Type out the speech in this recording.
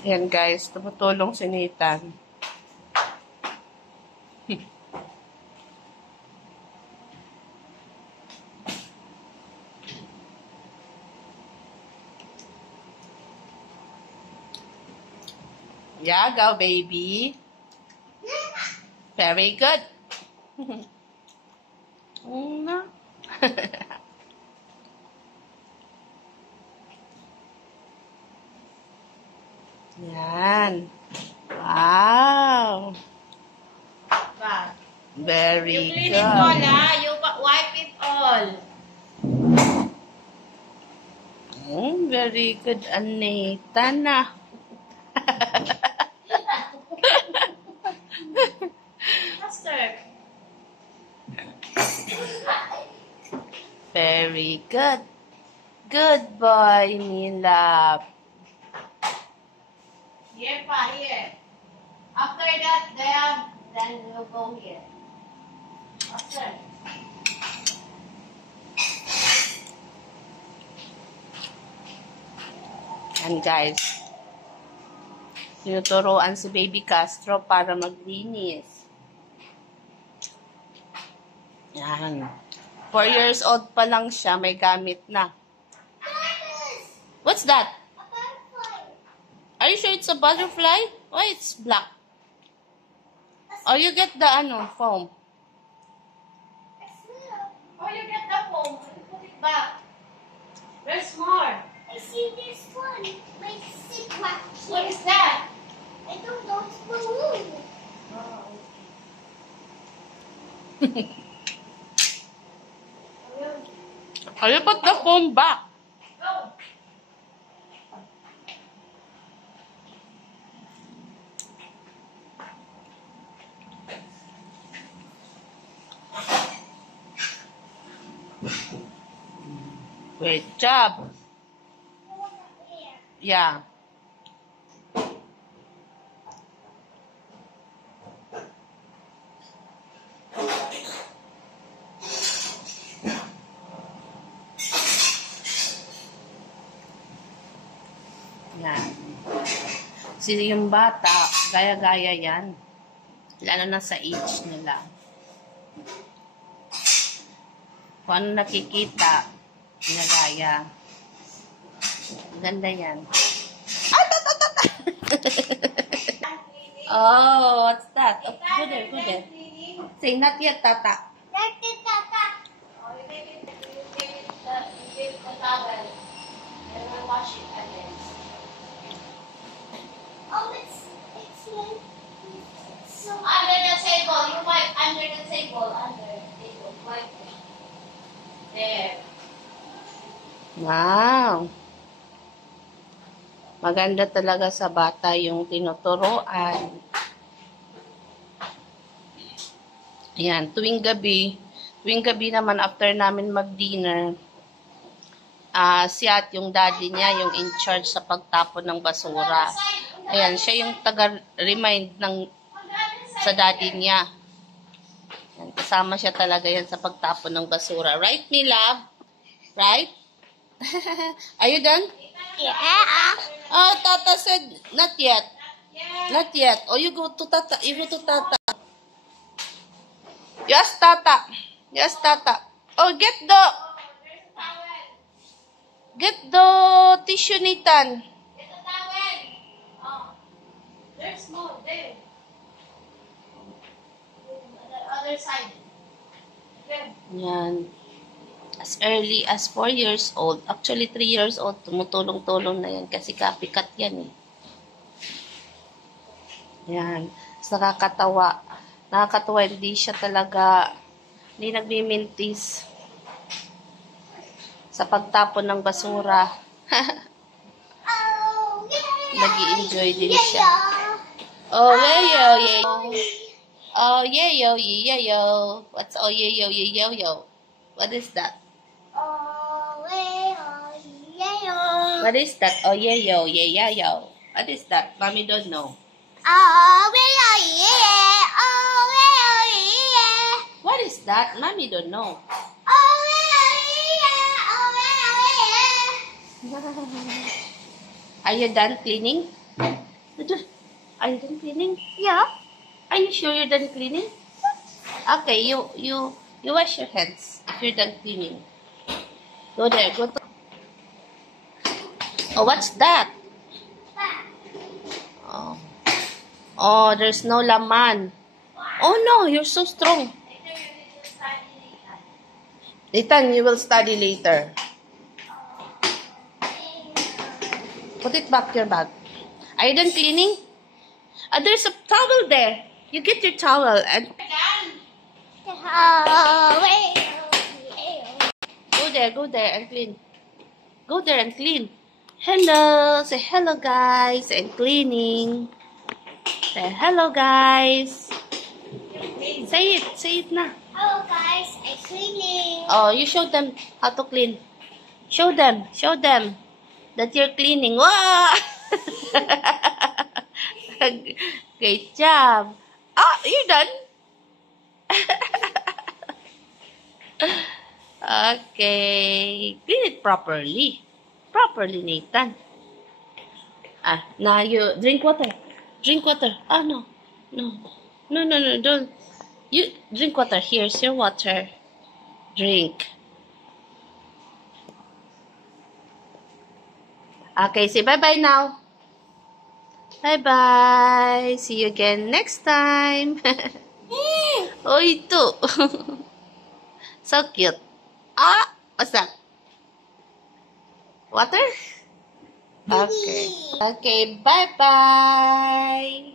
Ayan guys, tumutulong si Nathan. Yeah, go baby. Very good. No. Yan. Wow. Very You clean good. it all, ha? You wipe it all. Very good, Nathan. Faster. Very good. Good boy, Nilab. Here, pa, here. After that, then we'll go here. After. And guys, tinuturoan si Baby Castro para maglinis. Yan. 4 years old pa lang siya, may gamit na. What's that? A butterfly. Are you sure it's a butterfly? Why it's black? Oh, you get the foam. Oh, you get the foam. Put it back. There's more. I see this one. My sick black What here. is that? I don't know. It's balloon. You put the foam back. Go. Great job. Yeah. Yan. Sila yung bata, gaya-gaya yan. Lalo na sa age nila. Kung ano nakikita, ginagaya. Ganda yan. Oh, what's that? Oh, go there, go there. Say, not yet, tata. That's it, Tata. Oh, you take the towel. And we'll wash it again. Oh, it's like so. Under the table. You wipe under the table. Under the table. Wipe it. There. Wow. Maganda talaga sa bata yung tinuturoan. Ayan, tuwing gabi naman after namin mag-dinner, si at yung daddy niya, yung in charge sa pagtapon ng basura. Ayan, siya yung taga-remind sa daddy niya. Ayan, kasama siya talaga yan sa pagtapon ng basura. Right, me love? Right? Are you done? Yeah. Oh, Tata said, not yet. Not yet. Oh, you go to Tata. You go to Tata. Yes, Tata. Yes, Tata. Oh, get the tissue, Nathan. Get the towel. Oh. There's more there. The other side. Again. Yan. As early as 4 years old. Actually, 3 years old. Tumutulong-tulong na yan kasi copycat yan eh. Yan. Mas nakakatawa. Nakakatawa, hindi siya talaga, hindi nagmimintis sa pagtapon ng basura. Oh, yeah. Nag-i-enjoy din siya. Oh, yayo. Oh, yayo. What's oh, yayo? What is that? Oh, yeah. What is that? Oh, yayo. What is that? Mommy don't know. Oh, yeah. Oh, yeah. What is that? Mommy don't know. Oh, yeah. Oh, yeah. Are you done cleaning? Are you done cleaning? Yeah. Are you sure you're done cleaning? Okay, you wash your hands if you're done cleaning. Go there, go to... Oh, what's that? Oh. Oh, there's no laman. Oh no, you're so strong. Ethan, you will study later. Put it back your bag. Are you done cleaning? There's a towel there. You get your towel and go there and clean. Go there and clean. Hello, say hello guys. I'm cleaning. Say hello guys. Say it na. Hello guys, I'm cleaning. Oh, you show them how to clean. Show them that you're cleaning. Wow! Great job. Oh, you're done. Okay. Clean it properly. Properly, Nathan. Now you drink water. Drink water. Oh, no. No, don't. You drink water. Here's your water. Drink. Okay, say bye-bye now. Bye-bye. See you again next time. Oh, ito. So cute. What's that? Water? Okay. Okay, bye-bye.